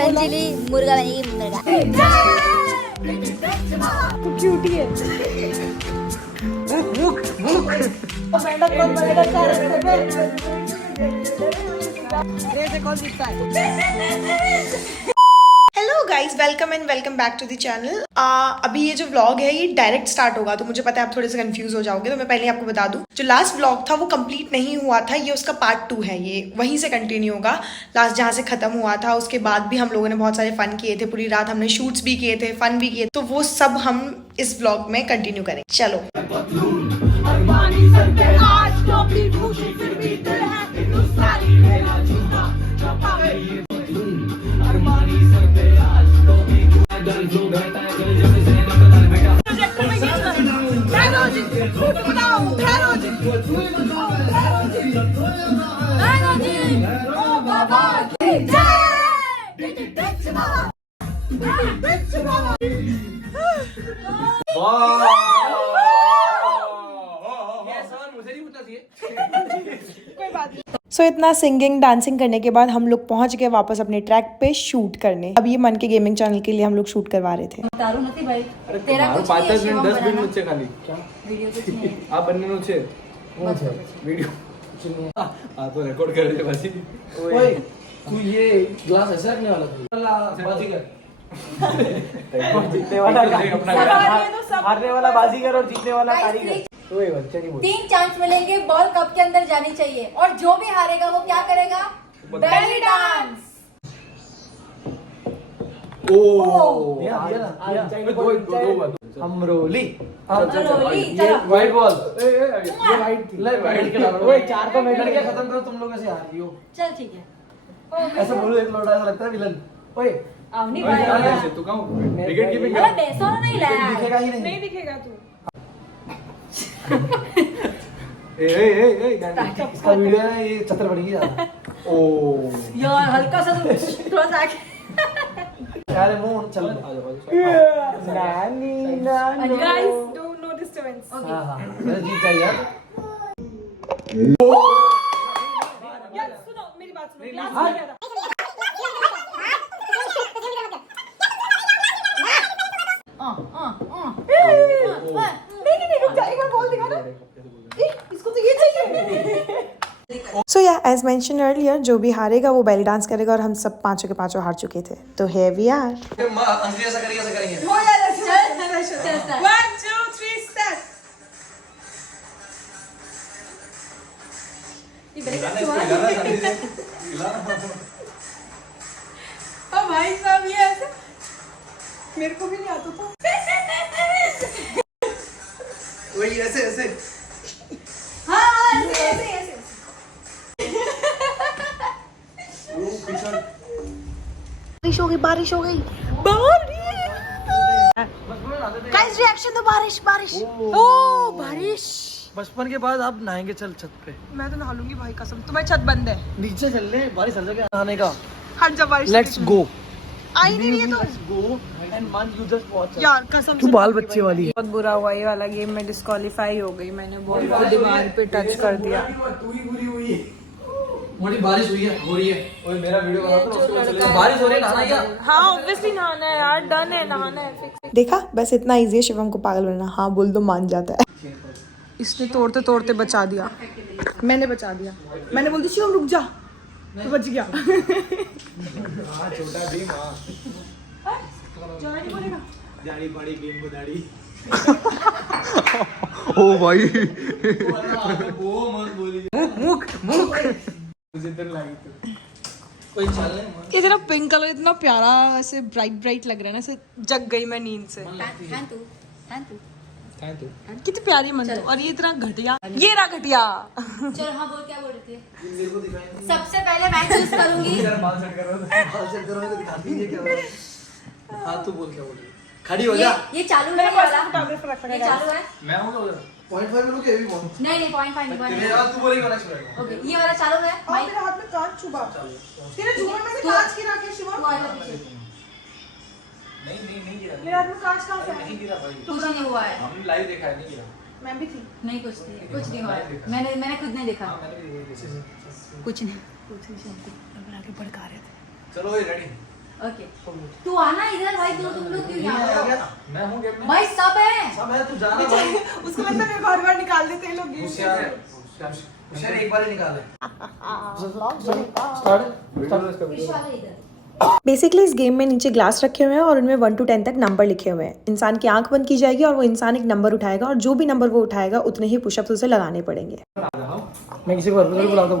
Mutton chilli, मुर्गा बनेगी मुर्गा। तू क्यूटी है। Hello guys, welcome and welcome back to the channel. अभी ये जो व्लॉग है ये डायरेक्ट स्टार्ट होगा, तो मुझे पता है आप थोड़े से कंफ्यूज हो जाओगे, तो मैं पहले आपको बता दूं जो लास्ट व्लॉग था वो कंप्लीट नहीं हुआ था, ये उसका पार्ट 2 है, ये वहीं से कंटिन्यू होगा। लास्ट जहाँ से खत्म हुआ था उसके बाद भी हम लोगों ने बहुत सारे फन किए थे, पूरी रात हमने शूट्स भी किए थे, फन भी किए, तो वो सब हम इस व्लॉग में कंटिन्यू करें। चलो सो इतना सिंगिंग डांसिंग करने के बाद हम लोग पहुंच गए वापस अपने ट्रैक पे शूट करने। अब ये मन के गेमिंग चैनल के लिए हम लोग शूट करवा रहे थे। भाई तेरा कुछ नहीं है, 10 मिनट नुचे खाली क्या वीडियो कुछ नहीं है। आप बनने नुचे वीडियो तो रिकॉर्ड कर रहे बाजी। ओए तू ये ग्लास ऐसा रखने वाला था बाजीगर जीतने वाला हारने वाला बाजीगर और जीतने वाला कारीगर। ओए बच्चा नहीं बोल 3 चांस मिलेंगे, बॉल कप के अंदर जानी चाहिए और जो भी हारेगा वो क्या करेगा? Belly dance. ओ दिया ना दो अमरोली चलो वाइट बॉल ये वाइट थी ले वाइट के नाम ओए चार तो मेडल क्या खत्म करो, तुम लोग ऐसे हार रही हो। चल ठीक है। ऐसा बोलो एक लौटा ऐसा लगता है विलन। ओए आवनी भाई भाई ऐसे तू कहूं विकेट कीपिंग अरे बेसोना नहीं लाया। दिखेगा ही नहीं। नहीं दिखेगा तू। ए इसका वीडियो है ये छतर पड़ेगी ज्यादा। ओ यार हल्का सा थोड़ा सा आगे। यार मुंह चल आ जाओ नानी नानी गाइस डू नो डिस्टर्बेंस। हां हां मेरा जीत जाए यार। यार सुनो मेरी बात सुनो। ग्लास नहीं रुक जा, एक बार बॉल दिखा ना। इसको तो ये चाहिए। सो या एज मेंशन अर्लियर, जो भी हारेगा वो बेली डांस करेगा और हम सब पांचों के पांचों हार चुके थे, तो here we are। अंजलि ऐसा करेंगे हो जाएगा। चल 1 2 3 स्टार्ट। ये ओ भाई साहब ये ऐसे मेरे को भी नहीं आता था। वही ऐसे ऐसे हाँ ऐसे बारिश हो गई। गाइस रिएक्शन तो बारिश। ओ बारिश। बचपन के बाद अब नहाएंगे चल छत पे। मैं तो नहा लूंगी भाई कसम। तुम्हारी छत बंद है। नीचे चल ले बारिश हर जगह नहाने का। हट जा बारिश। Let's go. आई नहीं रही है तो गो एंड मन यू जस्ट वॉच। यार कसम तू से बाल बच्चे वाली है। बहुत बुरा हुआ ये वाला गेम में डिस्क्वालीफाई हो गई। मैंने बॉल को दीवार पे टच कर दिया। तू ही बुरी हुई है। मोटी बारिश हुई है हो रही है। ओए मेरा वीडियो बना तो उसके बाद चले जाओ। बारिश हो रही है नहाना क्या? हाँ ऑब्वियसली नहाना है यार। डन है नहाना है फिक्स। देखा, बस इतना इजी है शिवम को पागल बनना। हाँ बोल दो मान जाता है। इसने तोड़ते तोड़ते बचा दिया। मैंने बचा दिया। मैंने बोल दिया शिवम रुक जा, तो बच गया। छोटा भी मां जाड़ी पड़ी गेम को दाढ़ी। ओ भाई वो मत बोली। मुख मुझे डर लगी तो कोई चल ले। ये तेरा पिंक कलर इतना प्यारा ऐसे ब्राइट लग रहा है ना, ऐसे जग गई मैं नींद से। कितनी प्यारी मन तो। और ये इतना घटिया, ये रहा घटिया। चलो हाँ बोल, क्या बोल रही थी? सबसे पहले मैं चूज करूंगी। बाल सेट करो तो दिखाती है क्या हो रहा है। हां तू बोल क्या बोल रही है? खड़ी हो जा। ये चालू है वाला। फोटोग्राफर ये चालू है। मैं हूं क्या उधर 0.5 मिनट के भी बहुत। नहीं 0.5 नहीं। तेरे यार तू बोलेगी वाला छोड़ेगा। ओके ये वाला चालू है। और मेरे हाथ में कांच छुपा। तेरे झूमर में से कांच गिरा के शिवम। तू आया पीछे। नहीं गिरा। मेरे हाथ में कांच कहाँ से नहीं गिरा भाई। कुछ नहीं हुआ है। हमने लाइव देखा है, नहीं गिरा। मैं भी थी। नहीं कुछ नहीं हुआ है। मैंने खुद नहीं देखा। कुछ नहीं। चलो भाई रेडी। ओके तू आना इधर भाई, तुम लोग क्यों यहाँ हो? मैं हूँ गेम में। भाई सब है। सब है, तू जाना भाई। उसको लगता है बार बार निकाल देते हैं लोग होशियार है, होशियार एक बार ही निकाले। विशाल इधर। बेसिकली इस गेम में नीचे ग्लास रखे हुए हैं और उनमें 1 to 10 तक नंबर लिखे हुए हैं। इंसान की आंख बंद की जाएगी और वो इंसान एक नंबर उठाएगा और जो भी नंबर वो उठाएगा उतने ही पुशअप्स उसे लगाने पड़ेंगे। मैं किसी को बुलाता हूँ।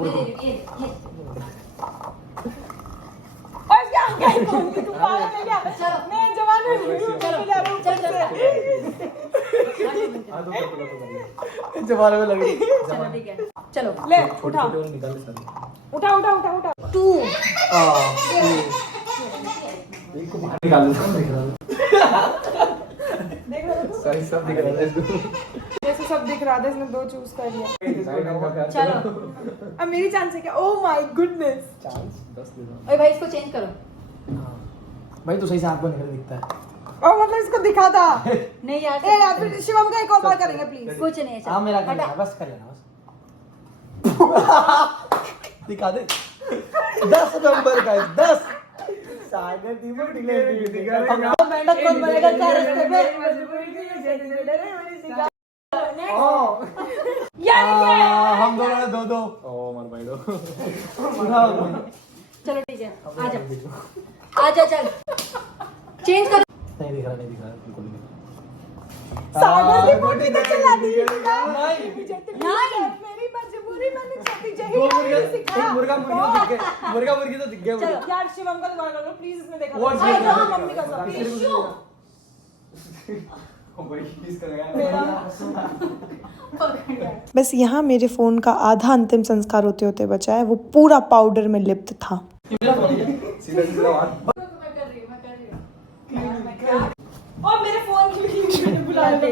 और क्या तू पागल है क्या? मैं जवान हूं, चलो जा रहा हूं। जमाने में लगी। चलो ठीक है, चलो ले उठा उठा उठा उठा उठा। तू एक को बाहर निकाल दो, सब दिख रहा है। देख रहा तू? सही सब दिख रहा है इसको। जैसे सब दिख रहा था, इसने 2 चूज कर लिया। चलो अब मेरी चांस है क्या? Oh my goodness. चांस 10 दे दो। ओए भाई इसको चेंज करो। भाई तू सही से आंख बंद करके दिखता है। ओ मतलब इसको दिखा था। नहीं यार, ए यार फिर शिवम का एक और बार करेंगे प्लीज। कुछ नहीं है। हाँ मेरा कर हटा। लेना, बस कर लेना बस। दिखा दे 10 नंबर का 10। सागर दीपक दिखा मेंढक कौन बनेगा चार रस्ते पे? हम दोनों ने 2-2। ओ मर भाई दो। चलो ठीक है, आ जा चल चेंज कर। नहीं दिख रहा बिल्कुल नहीं। सागर दीपक की तो चला दी। नहीं मेरी मजबूरी मैंने छाती दो जही मुर्गा मुर्गी तो दिख गए। चलो यार शिवम का दोबारा कर लो प्लीज, इसमें देखा What था। is हाँ, it? मम्मी का सब। बस यहाँ मेरे फ़ोन का आधा अंतिम संस्कार होते होते बचा है, वो पूरा पाउडर में लिप्त था। और मेरे फोन की भी बुला ले।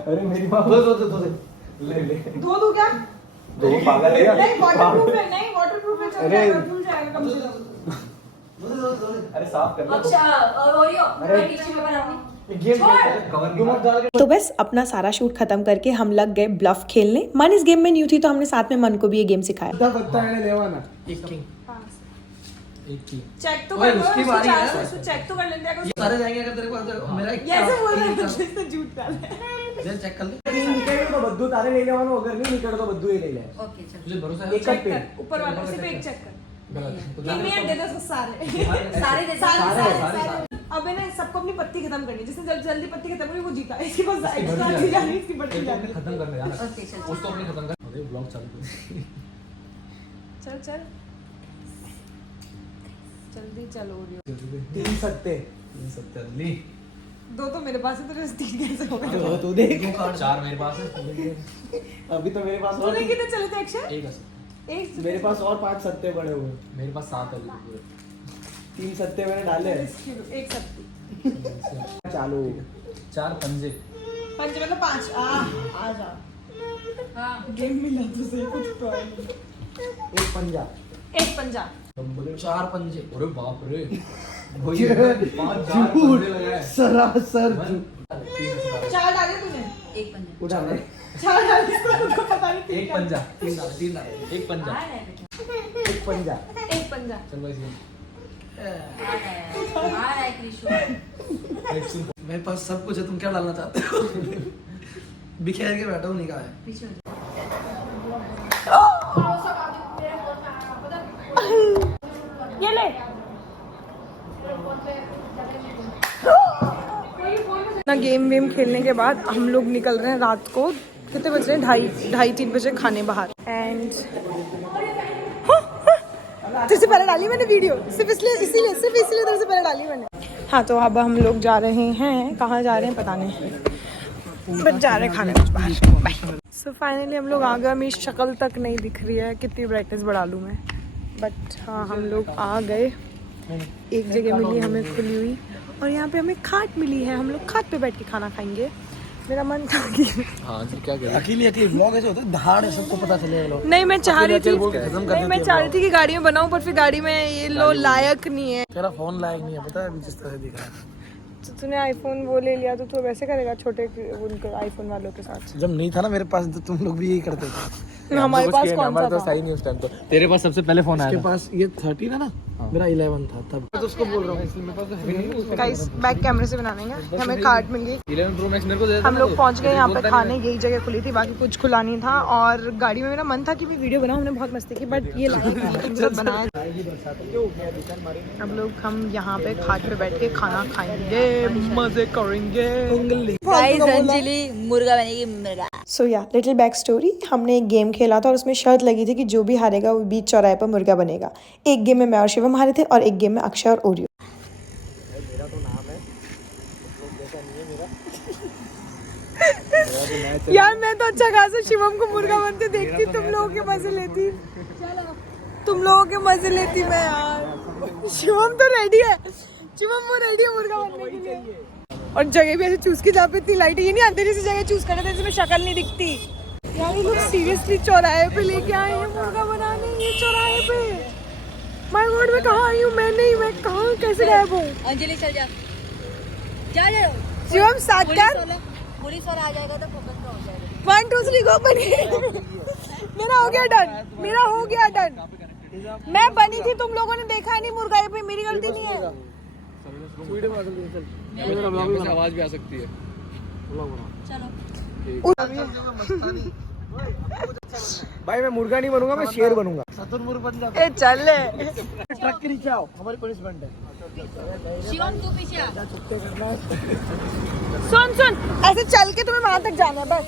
अरे मेरी माँ दो ले दो क्या? दो पागल है नहीं वाटरप्रूफ है, नहीं वाटरप्रूफ है, चल अरे। जाएगा, धुल जाएगा कम से कम। अरे साफ कर अच्छा और ओरियो मैं टिश्यू पेपर अपनी गेम कवर डाल के तो बस अपना सारा शूट खत्म करके हम लग गए ब्लफ खेलने। मन इस गेम में न्यू थी तो हमने साथ में मन को भी ये गेम सिखाया। पत्ता मैंने लेवाना एक किंग एक किंग। चेक तो ओए, कर लो, उसकी उसको बारी है। चार सौ चेक तो कर लेते हैं अगर सारे जाएंगे अगर तेरे को अगर मेरा एक ऐसे बोल रहे हैं तो इससे झूठ कर ले। जल्द चेक कर ले। निकल तो बद्दू तारे ले लेवानो, अगर नहीं निकल तो बद्दू ही ले ले। ओके चलो तुझे भरोसा है? एक चेक पे कर ऊपर वाला सिर्फ एक चेक कर। गलत तो किंग नहीं दे दो सारे सारे दे सारे। अब है ना सबको अपनी पत्ती खत्म करनी है, जिसने जल्दी पत्ती खत्म करी वो जीता। इसके पास एक्स्ट्रा चीज आ रही है, इसकी पत्ती जा रही है। खत्म करने जाना ओके चल उसको अपनी खत्म कर। अरे ब्लॉग चालू कर। चल चल जल्दी चलो रियो। 3 सत्ते ली। 2 तो मेरे पास है, तेरे पास 3 कैसे हो गए? तू देख 4 मेरे पास है। अभी तो मेरे पास और तूने कितने चले थे अक्षय? एक है। एक मेरे पास और 5 सत्ते पड़े हुए। मेरे पास 7 है पूरे। 3 सत्ते मैंने डाले हैं। एक सत्ती चालू 4 पंजे। पंच मतलब 5 आ जा। हां गेम मिला तो सही कुछ तो है। एक पंजा। एक पंजा 4 पंजे। अरे बाप रे 5 पंजे लगाए सरासर। 4 डाले तूने? एक पंजा उठा ले 4 डाले इसको पता नहीं। एक पंजा 3 डाले एक पंजा एक पंजा। एक पंजा चल भाई आ रहा है कृष्ण मेरे पास सब कुछ है, तुम क्या डालना चाहते हो? बिखेर के बैठा हूँ, नहीं कहा है। पीछे हो जा। ये ले ना गेम वेम खेलने के बाद हम लोग निकल रहे हैं रात को। कितने बज रहे हैं? 2:30-3 बजे खाने बाहर। एंड तेरे से पहले डाली मैंने वीडियो, सिर्फ इसीलिए तेरे से पहले डाली मैंने। हाँ तो अब हम लोग जा रहे हैं, कहाँ जा रहे हैं पता नहीं, बट जा रहे हैं खाने कुछ बाहर। बाय। सो फाइनली हम लोग आ गए। मेरी शक्ल तक नहीं दिख रही है, कितनी ब्राइटनेस बढ़ा लूँ मैं, बट हाँ हम लोग आ गए। एक जगह मिली हमें खुली हुई और यहाँ पे हमें खाट मिली है। हम लोग खाट पे बैठ के खाना खाएंगे। मेरा मन था कि हाँ जी क्या करें? अकेली ब्लॉग ऐसे होता है, दहाड़ है, सबको पता चलेगा लोग। नहीं मैं चाह रही थी खत्म कर नहीं मैं चाह रही थी कि गाड़ी में बनाऊं, पर फिर गाड़ी में ये लो लायक नहीं है। तेरा फोन लायक नहीं है, पता है अभी जिस तरह दिख रहा है। तूने आईफोन वो ले लिया तो तू वैसे करेगा छोटे उनको आईफोन वालों के साथ? जब नहीं था ना मेरे पास तो तुम लोग भी यही करते थे। हमारे पास कौन सा था? सही नहीं उस टाइम तो तेरे पास सबसे पहले फोन आया उसके पास ये 13 था ना, मेरा 11 था तब। तो उसको बोल रहा हूँ इसलिए मेरे पास तो है नहीं। गाइस बैक कैमरे से बना देंगे। हमें कार्ड मिल गई। 11 प्रो मैक्स मेरे को दे हम लोग पहुंच गए यहाँ पे खाने। यही जगह खुली थी, बाकी कुछ खुला नहीं था। और गाड़ी में मेरा मन था कि मैं वीडियो बनाऊं, हमने बहुत मस्ती की, बट ये लगा बनाया। अब लोग हम यहाँ पे खाट पे बैठ के खाना खाएंगे, मजे करेंगे। गाइस अंजलि मुर्गा बनेगी मुर्गा। सो या लिटिल बैक स्टोरी, हमने एक गेम खेला था और उसमें शर्त लगी थी कि जो भी हारेगा वो बीच चौराहे पर मुर्गा बनेगा। एक गेम में मैं और शिवम हारे थे और एक गेम में अक्षय और ओरियो। यार मैं तो अच्छा खासा शिवम को मुर्गा बनते देखती, तुम लोगों के मजे लेती, तुम लोगों के मजे लेती मैं यार। शिवम तो रेडी है, शिवम वो रेडी है मुर्गा बनने के लिए। और जगह भी ऐसे चूज की जहाँ पे इतनी लाइट है, ये नहीं अंधेरी सी जगह चूज करे थे जिसमें शक्ल नहीं दिखती। यार ये लोग सीरियसली चौराहे पे लेके आए हैं मुर्गा बनाने, ये चौराहे पे। माय गॉड मैं कहाँ आई हूँ? मैं नहीं, मैं कहाँ कैसे गायब हूँ? अंजलि चल जा जा जा। शिवम साथ कर, पुलिस वाला आ जाएगा तो फोकस का हो जाएगा। 1 2 3 गो बनी। मेरा हो गया डन, मेरा हो गया डन। मैं बनी थी, तुम लोगों ने देखा नहीं मुर्गा, ये पे मेरी गलती नहीं है। आवाज भी आ सकती है। भाई मैं मुर्गा नहीं बनूंगा, मैं शेर बनूंगा। सतुर बन जा। ए चल ले। ट्रक के नीचे आओ, हमारी पनिशमेंट है। शिवम तू पीछे आ। सुन सुन, ऐसे चल के तुम्हें वहां तक जाना है बस।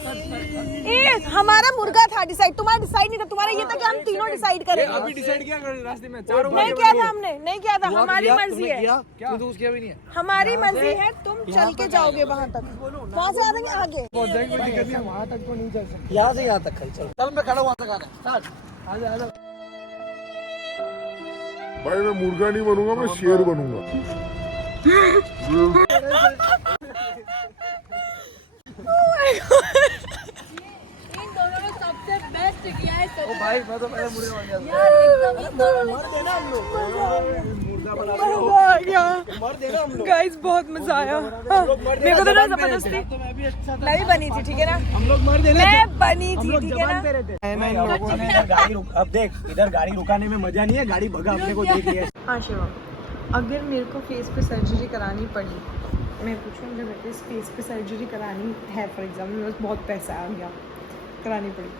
ए हमारा मुर्गा था डिसाइड, तुम्हारा डिसाइड नहीं था। तुम्हारा ये था कि हम तीनों डिसाइड करेंगे। अभी डिसाइड किया रास्ते में चारों नहीं किया था हमने, नहीं किया था। हमारी मर्जी है, क्या तो उसकी भी नहीं है। हमारी मर्जी है। तुम चल के जाओगे वहां तक, वहां से आ जाएंगे आगे। वहाँ तक तो नहीं चल सकते, यहाँ से यहाँ तक चल। मैं खड़ा वहाँ तक आना स्टार्ट। आजा भाई मैं मुर्गा नहीं बनूंगा, मैं शेर बनूंगा। इन दोनों ने सबसे बेस्ट किया है। ओ भाई मैं तो पहले मुर्गा बन गया। यार एकदम इन दोनों ने मर देना हम लोग। मुर्गा बना मजा आ गया मर देना हम लोग। गाइस, बहुत मजा आया। मेरे को तो ना जबरदस्ती तो मैं भी अच्छा मैं भी बनी थी, ठीक है ना? हम लोग मर देना। मैं बनी थी, ठीक है ना? इन लोगों ने गाड़ी अब देख, इधर गाड़ी रुकाने में मजा नहीं है, गाड़ी भगा अपने को देख लिया। हाँ शिवम, अगर मेरे को फेस पे सर्जरी करानी पड़ी, मैं पूछूँ जब मेरे को इस फेस पे सर्जरी करानी है, फॉर एग्जाम्पल मेरे पास बहुत पैसा आ गया, करानी पड़ी,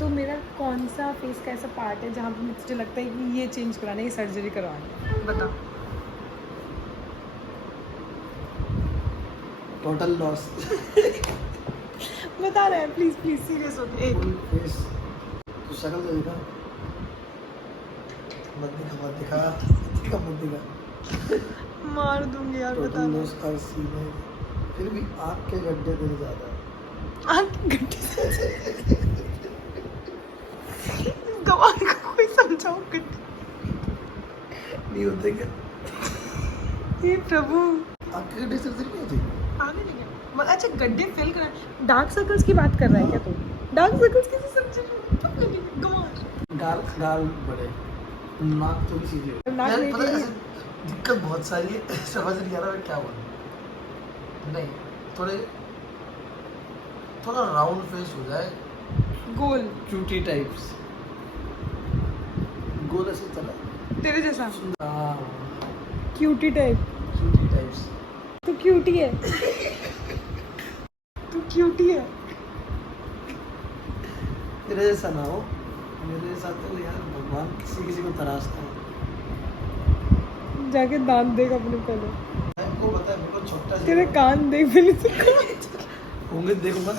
तो मेरा कौन सा फेस का ऐसा पार्ट है जहाँ पे मुझे लगता है कि ये चेंज कराना है, ये सर्जरी करवानी है? बता। Total loss. बता रहे हैं, प्लीज प्लीज सीरियस होके। तू शक्ल तो देखा, मत दिखा मत दिखा। मार दूंगी यार, बता टोटल लॉस का सीन है, फिर भी आँख के गड्ढे मेरे ज्यादा है। आँख के गड्ढे गवार को कोई समझाओ गड्ढे नहीं होते क्या? हे प्रभु, आँख के गड्ढे सर्जरी नहीं होती? आने नहीं गया। अच्छा गड्ढे फिल करा, डार्क सर्कल्स की बात कर रहा है क्या तू? डार्क सर्कल्स कैसे सर्जरी? गाल बड़े, नाक थोड़ी सीधी हो। नाक यार नहीं पता है सीधी। ऐसे दिक्कत बहुत सारी है, समझ नहीं आ रहा मैं क्या बोलूं। नहीं थोड़ा राउंड फेस हो जाए, गोल, क्यूटी टाइप्स। गोल ऐसे चला, तेरे जैसा हाँ क्यूटी टाइप। Cutie types. तू क्यूटी है, तू क्यूटी है। तेरे जैसा ना हो, मेरे साथ तो यार भगवान किसी को तराशता है। जाके दांत देख अपने पहले, को पता है मेरे को छोटा तेरे कान देख पहले से। होंगे देखूंगा।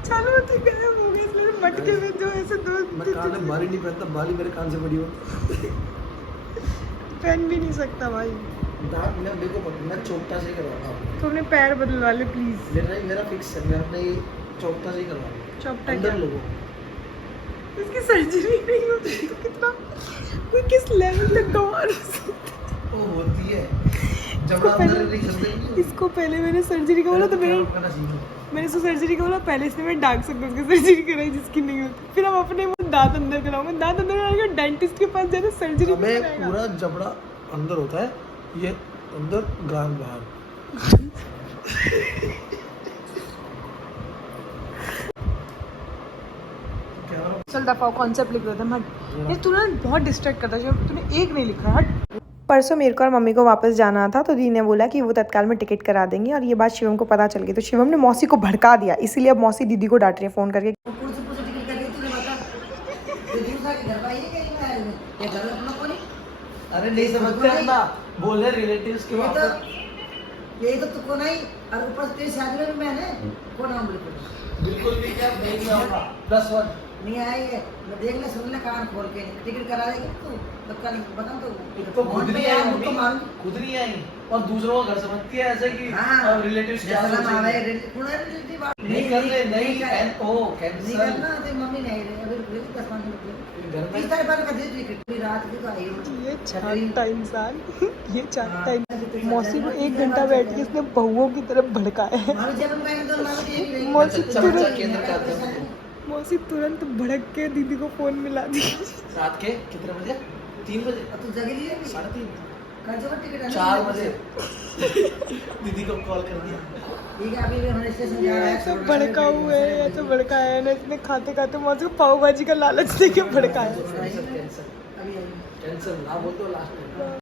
चलो तो गायब हो गए इसलिए मटके में जो ऐसे दो मैं कान में बाली नहीं पहनता, बाली मेरे कान से बड़ी हो। पहन भी नहीं सकता भाई। दांत मैं मेरे को मैं चोपटा से करवाता हूँ। तो अपने पैर बदलवा ले प्लीज। मेरा फिक्स है, मैं अपने चोपटा से ही करवाऊंगा। चोपटा अंदर क्या? लोगों इसकी सर्जरी नहीं होती तो कितना, कोई किस लेवल तक गंवा वो होती है जब अंदर नहीं करते। इसको पहले मैंने सर्जरी का बोला तो मैंने इसको सर्जरी का बोला, पहले इसने मैं डार्क सर्कल्स की सर्जरी कराई जिसकी नहीं होती, फिर हम अपने दांत अंदर कराऊंगा, दांत अंदर कराएंगे, डेंटिस्ट के पास जाना सर्जरी हमें पूरा जबड़ा अंदर होता है, ये अंदर गाल बाहर। चल दफा कॉन्सेप्ट लिख रहा था मत ये तूने बहुत डिस्ट्रैक्ट करता है तूने एक नहीं लिखा हट। परसों मेरे को और मम्मी को वापस जाना था तो दी ने बोला कि वो तत्काल में टिकट करा देंगे और ये बात शिवम को पता चल गई तो शिवम ने मौसी को भड़का दिया इसीलिए अब मौसी दीदी को डांट रही है फ़ोन करके। अरे नहीं समझते हम ना, बोल रहे रिलेटिव्स की बात। यही तो तुमको नहीं और ऊपर से तेरी शादी में भी मैंने को नाम लिखा बिल्कुल भी क्या देख में होगा +1 नहीं आई है। मैं देखने सुनने कान खोल के टिकट करा देगी तू बता नहीं बता तो खुद नहीं आई तो मम्मी, मालूम खुद नहीं आई और दूसरों का घर समझती है ऐसे कि हाँ रिलेटिव्स क्या जैसा हम आवे सोचेंगे। नहीं कर ले नहीं ओ नहीं कैंसिल करना तो मम्मी नहीं रही अभी रुक 10 मिनट घर में 30 तारीख पर का दे टिकट पूरी रात की तो आई हूं। ये चाटता इंसान ये चाटता इंसान मौसी को 1 घंटा बैठ के इसने बहुओं की तरफ भड़काया है। हमारे जन्म का तो नाम ये ही नहीं मौसी चमचा केंद्र का था। मौसी तुरंत भड़क के दीदी को फोन मिला दी। रात के कितने बजे 3 बजे और तू जगी लिए 3:30 कर जो टिकट है 4 बजे दीदी को कॉल कर दिया। ठीक है अभी हम स्टेशन जा रहे हैं ऐसा भड़का हुआ है ऐसा भड़काया है ना इसने खाते खाते मौसी को पाव भाजी का लालच देके भड़काया। कैंसिल अभी कैंसिल ना बोल दो लास्ट में।